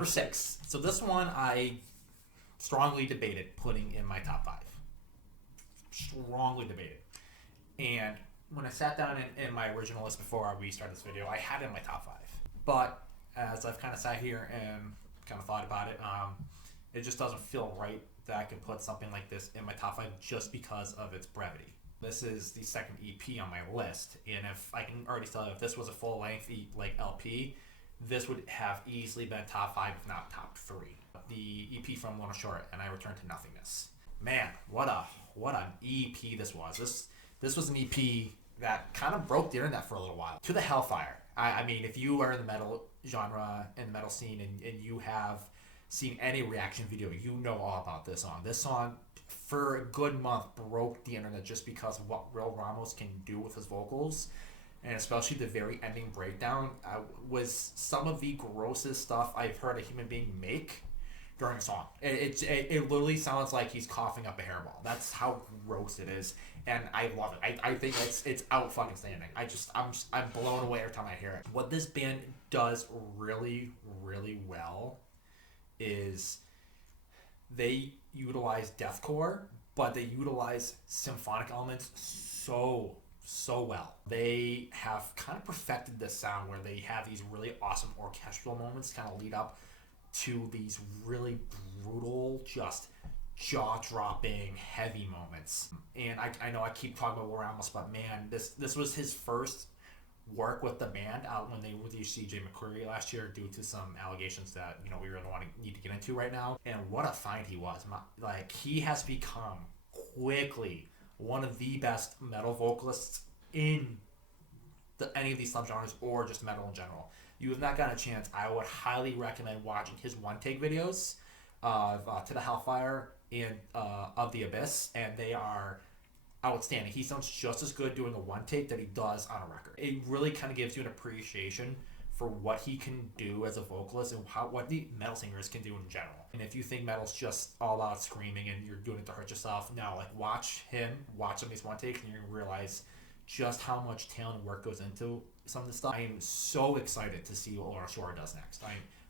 Number 6. So this one I strongly debated putting in my top 5. Strongly debated. And when I sat down in my original list before we started this video, I had it in my top 5. But as I've kind of sat here and kind of thought about it, it just doesn't feel right that I can put something like this in my top 5 just because of its brevity. This is the second EP on my list, and if I can already tell you, if this was a full-length like LP, this would have easily been top 5, if not top 3. The EP from Lona Shore, And I Return to Nothingness. Man, what an EP this was. This was an EP that kind of broke the internet for a little while. To the Hellfire. I mean, if you are in the metal genre and metal scene and you have seen any reaction video, you know all about this song. This song, for a good month, broke the internet just because of what Will Ramos can do with his vocals. And especially the very ending breakdown was some of the grossest stuff I've heard a human being make during a song. It literally sounds like he's coughing up a hairball. That's how gross it is, and I love it. I think it's out fucking standing. I'm blown away every time I hear it. What this band does really, really well is they utilize deathcore, but they utilize symphonic elements so well. They have kind of perfected this sound where they have these really awesome orchestral moments kind of lead up to these really brutal, just jaw-dropping, heavy moments. And I know I keep talking about Ramos, but man, this was his first work with the band out when they released CJ McCreary last year due to some allegations that we really need to get into right now. And what a find he was. Like, he has become quickly one of the best metal vocalists in any of these subgenres or just metal in general. You have not gotten a chance, I would highly recommend watching his one-take videos of To the Hellfire and Of the Abyss, and they are outstanding. He sounds just as good doing a one-take that he does on a record. It really kind of gives you an appreciation for what he can do as a vocalist and what the metal singers can do in general. And if you think metal's just all about screaming and you're doing it to hurt yourself, no, like watch him on these one-takes, and you're going to realize just how much talent and work goes into some of this stuff. I am so excited to see what Lona Shore does next.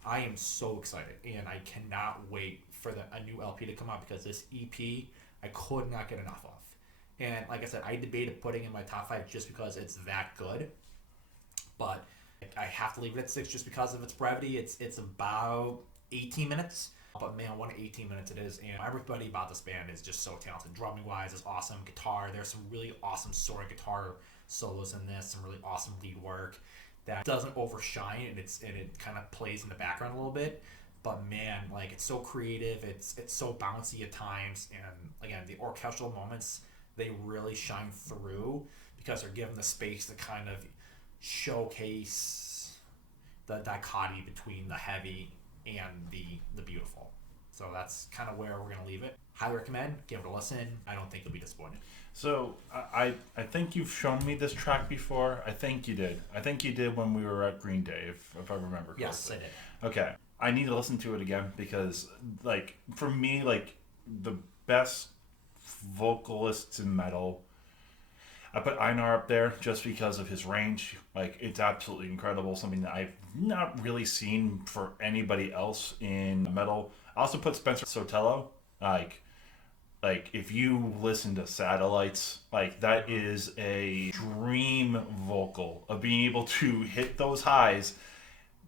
I am so excited, and I cannot wait for a new LP to come out, because this EP I could not get enough of. And like I said, I debated putting in my top 5 just because it's that good, but I have to leave it at 6 just because of its brevity. It's about 18 minutes. But man, what an 18 minutes it is. And everybody about this band is just so talented. Drumming wise is awesome. Guitar, there's some really awesome sort of guitar solos in this, some really awesome lead work that doesn't overshine, and it kind of plays in the background a little bit. But man, like, it's so creative, it's so bouncy at times, and again, the orchestral moments, they really shine through because they're given the space to kind of showcase the dichotomy between the heavy and the beautiful. So that's kind of where we're going to leave it. Highly recommend. Give it a listen. I don't think you'll be disappointed. So I think you've shown me this track before. I think you did. When we were at Green Day, if I remember correctly. Yes, I did. Okay. I need to listen to it again because, like, for me, like, the best vocalists in metal, I put Einar up there just because of his range. Like, it's absolutely incredible. Something that I've not really seen for anybody else in metal. I also put Spencer Sotelo. Like if you listen to Satellites, like, that is a dream vocal of being able to hit those highs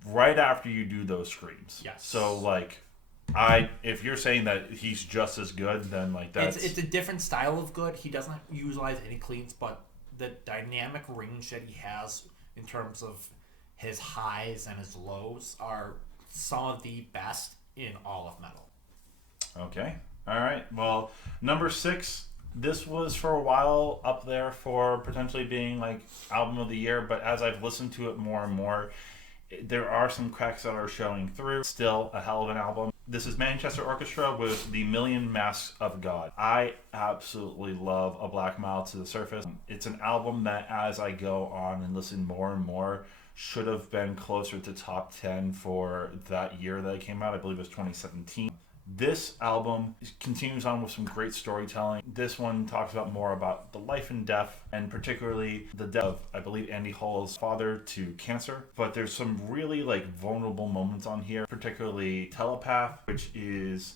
right after you do those screams. Yes. So, like, if you're saying that he's just as good, then, like, that's... It's a different style of good. He doesn't utilize any cleans, but the dynamic range that he has in terms of his highs and his lows are some of the best in all of metal. Okay. All right. Well, number 6, this was for a while up there for potentially being, like, album of the year, but as I've listened to it more and more, there are some cracks that are showing through. Still a hell of an album. This is Manchester Orchestra with The Million Masks of God. I absolutely love A Black Mile to the Surface. It's an album that, as I go on and listen more and more, should have been closer to top 10 for that year that it came out. I believe it was 2017. This album continues on with some great storytelling. This one talks about more about the life and death, and particularly the death of, I believe, Andy Hall's father to cancer. But there's some really like vulnerable moments on here, particularly Telepath, which is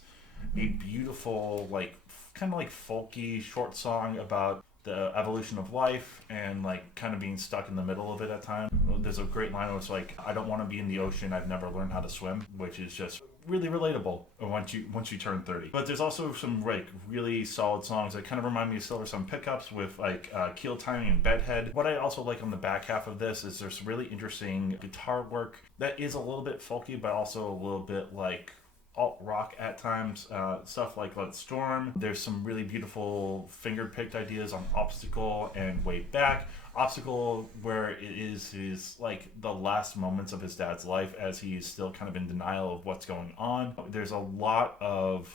a beautiful, like kind of like folky short song about the evolution of life and like kind of being stuck in the middle of it at times. There's a great line where it's like, I don't want to be in the ocean, I've never learned how to swim, which is just really relatable once you turn 30. But there's also some like really solid songs that kind of remind me of Silver Sun Pickups with like Keel Timing and Bedhead. What I also like on the back half of this is there's really interesting guitar work that is a little bit folky, but also a little bit like alt rock at times, stuff like Let Storm. There's some really beautiful finger picked ideas on Obstacle and Way Back. Obstacle, where it is like the last moments of his dad's life as he's still kind of in denial of what's going on. There's a lot of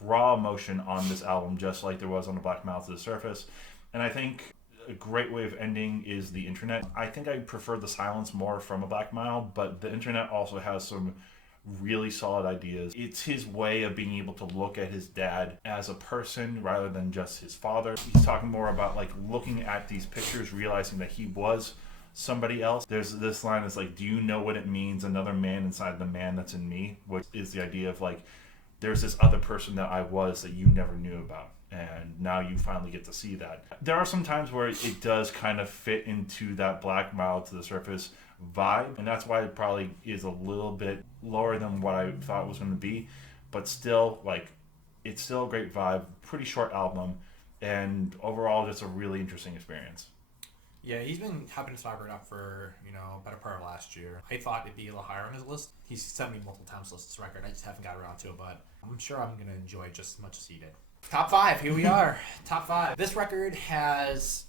raw emotion on this album, just like there was on the Black Mouth to the Surface. And I think a great way of ending is the internet. I think I prefer the silence more from a Black Mile, but the internet also has some really solid ideas. It's his way of being able to look at his dad as a person rather than just his father. He's talking more about like looking at these pictures, realizing that he was somebody else. There's this line is like, do you know what it means, another man inside the man that's in me? Which is the idea of like, there's this other person that I was that you never knew about. And now you finally get to see that. There are some times where it does kind of fit into that Black Mile to the Surface vibe, and that's why it probably is a little bit lower than what I thought it was going to be, but still, like, it's still a great vibe, pretty short album, and overall just a really interesting experience. Yeah, he's been helping his vibrate up for, better part of last year. I thought it'd be a little higher on his list. He's sent me multiple times to list this record. I just haven't got around to it, but I'm sure I'm going to enjoy it just as much as he did. Top 5, here we are. Top 5. This record has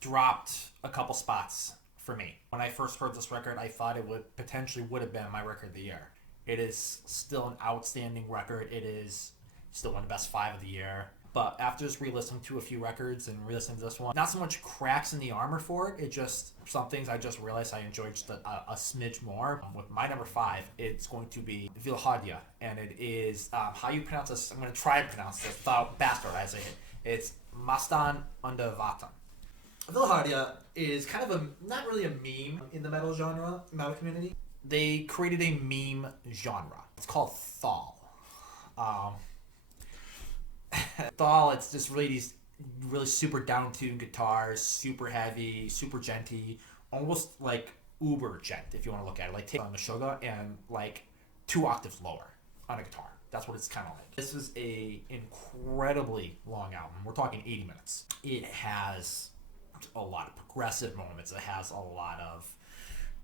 dropped a couple spots for me. When I first heard this record, I thought it would have been my record of the year. It is still an outstanding record. It is still one of the best 5 of the year. But after just re-listening to a few records and re-listening to this one, not so much cracks in the armor for it. It just, some things I just realized I enjoyed just a smidge more. With my number 5, it's going to be Vilhardia. And it is, how you pronounce this, I'm going to try and pronounce this without bastardizing it. It's Mastan under Vatan. Vilhardia is kind of not really a meme in the metal community. They created a meme genre. It's called Thal. Thal, it's just really these really super down-tuned guitars, super heavy, super genty, almost like uber gent if you want to look at it. Like take on the Sugar and like 2 octaves lower on a guitar. That's what it's kind of like. This is a incredibly long album. We're talking 80 minutes. It has a lot of progressive moments. It has a lot of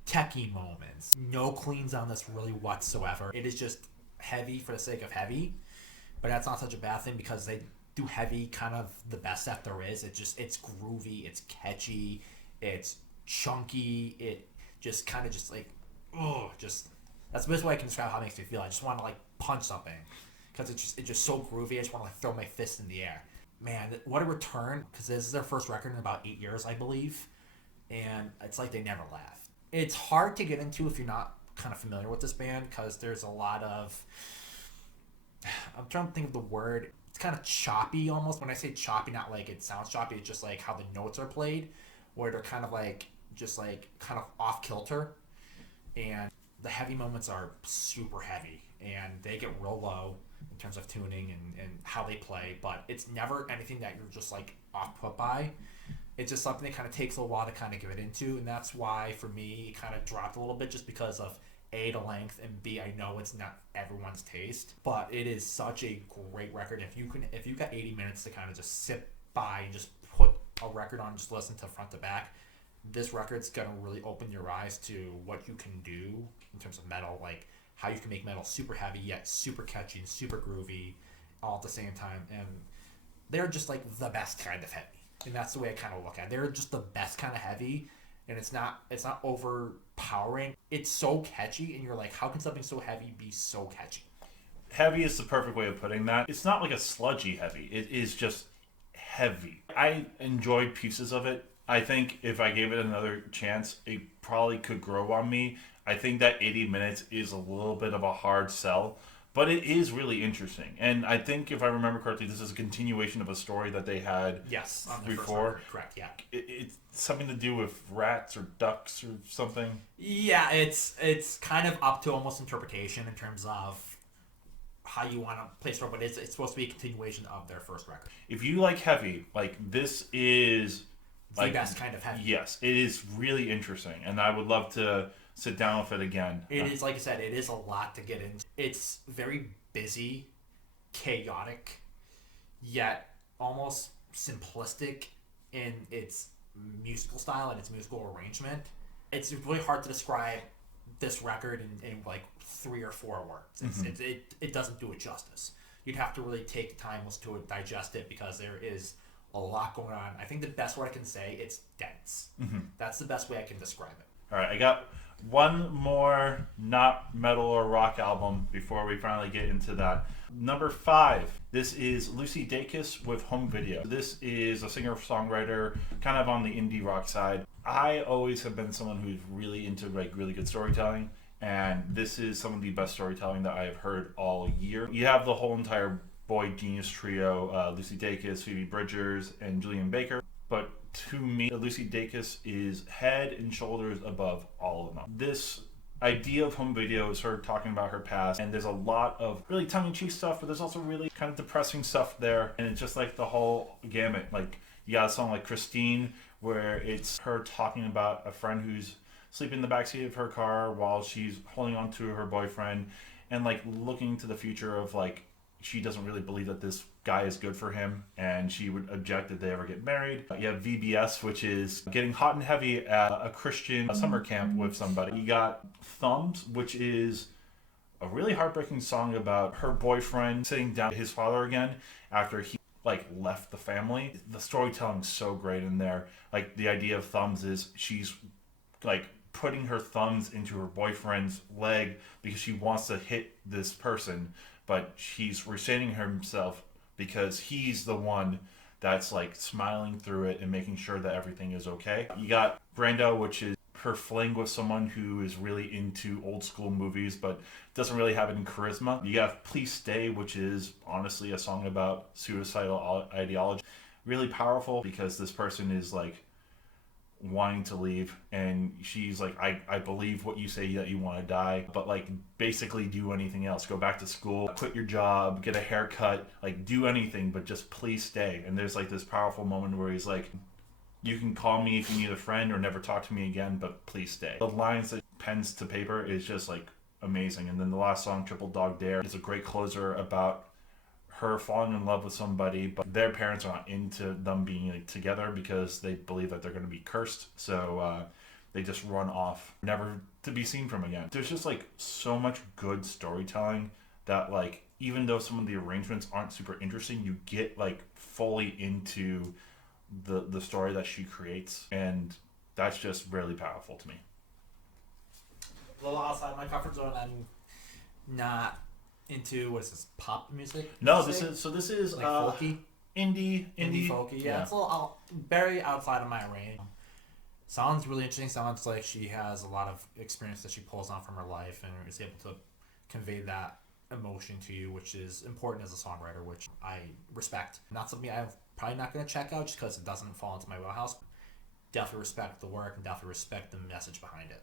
techie moments. No cleans on this really whatsoever. It is just heavy for the sake of heavy. But that's not such a bad thing because they do heavy kind of the best that there is. It's groovy, it's catchy, it's chunky, it just kind of just like, that's the best way I can describe how it makes me feel. I just want to like punch something because it's just so groovy. I just want to like throw my fist in the air. Man, what a return, because this is their first record in about 8 years, I believe. And it's like they never left. It's hard to get into if you're not kind of familiar with this band because there's a lot of, I'm trying to think of the word. It's kind of choppy almost. When I say choppy, not like it sounds choppy, it's just like how the notes are played, where they're kind of like, just like kind of off kilter. And the heavy moments are super heavy and they get real low in terms of tuning and how they play, but it's never anything that you're just like off put by. It's just something that kind of takes a while to kind of get into, and that's why for me it kind of dropped a little bit just because of A, the length, and B, I know it's not everyone's taste, but it is such a great record. If you got 80 minutes to kind of just sit by and just put a record on and just listen to front to back, this record's gonna really open your eyes to what you can do in terms of metal, like how you can make metal super heavy yet super catchy and super groovy all at the same time. And they're just like the best kind of heavy, and that's the way I kind of look at it. They're just the best kind of heavy. And it's not overpowering. It's so catchy, and you're like, how can something so heavy be so catchy? Heavy is the perfect way of putting that. It's not like a sludgy heavy. It is just heavy. I enjoyed pieces of it. I think if I gave it another chance, it probably could grow on me. I think that 80 minutes is a little bit of a hard sell, But it is really interesting, and I think if I remember correctly, this is a continuation of a story that they had Yes, on the first before. record, correct? Yeah. It's something to do with rats or ducks or something. Yeah, it's kind of up to almost interpretation in terms of how you want to place it, but it's supposed to be a continuation of their first record. If you like heavy, like this is The like best kind of heavy. yes, it is really interesting, and I would love to sit down with it again. It is, like I said, it is a lot to get into. It's very busy, chaotic, yet almost simplistic in its musical style and its musical arrangement. It's really hard to describe this record in like 3 or 4 words. It doesn't do it justice. You'd have to really take the time to it, digest it, because there is a lot going on. I think the best word I can say, it's dense. That's the best way I can describe it. All right, I got one more not metal or rock album before we finally get into that. Number 5. This is Lucy Dacus with Home Video. This is a singer-songwriter, kind of on the indie rock side. I always have been someone who's really into like really good storytelling, and this is some of the best storytelling that I have heard all year. You have the whole entire boy genius trio, Lucy Dacus, Phoebe Bridgers, and Julian Baker. But to me, Lucy Dacus is head and shoulders above all of them. This idea of Home Video is her talking about her past, and there's a lot of really tongue-in-cheek stuff, but there's also really kind of depressing stuff there, and it's just like the whole gamut. Like you got a song like Christine, where it's her talking about a friend who's sleeping in the backseat of her car while she's holding on to her boyfriend, and like looking to the future of like she doesn't really believe that this guy is good for him, and she would object if they ever get married. You have VBS, which is getting hot and heavy at a Christian summer camp with somebody. You got Thumbs, which is a really heartbreaking song about her boyfriend sitting down with his father again after he like left the family. The storytelling's so great in there. Like the idea of Thumbs is she's like putting her thumbs into her boyfriend's leg because she wants to hit this person, but she's restraining herself because he's the one that's like smiling through it and making sure that everything is okay. You got Brando, which is her fling with someone who is really into old school movies but doesn't really have any charisma. You got Please Stay, which is honestly a song about suicidal ideology. Really powerful because this person is like wanting to leave, and she's like, I believe what you say, that you want to die, but like basically do anything else, go back to school, quit your job, get a haircut, like do anything, but just please stay. And there's like this powerful moment where he's like, you can call me if you need a friend or never talk to me again, but please stay. The lines that pens to paper is just like amazing. And then the last song, Triple Dog Dare, is a great closer about her falling in love with somebody, but their parents are not into them being like, together because they believe that they're going to be cursed. So they just run off, never to be seen from again. There's just like so much good storytelling that like even though some of the arrangements aren't super interesting, you get like fully into the story that she creates, and that's just really powerful to me. A little outside my comfort zone. I'm not into, what is this, pop music? No, this is like folky, indie folky. Yeah, it's a little very outside of my range. Sounds really interesting. Sounds like she has a lot of experience that she pulls on from her life and is able to convey that emotion to you, which is important as a songwriter, which I respect. Not something I'm probably not going to check out just because it doesn't fall into my wheelhouse. Definitely respect the work and definitely respect the message behind it.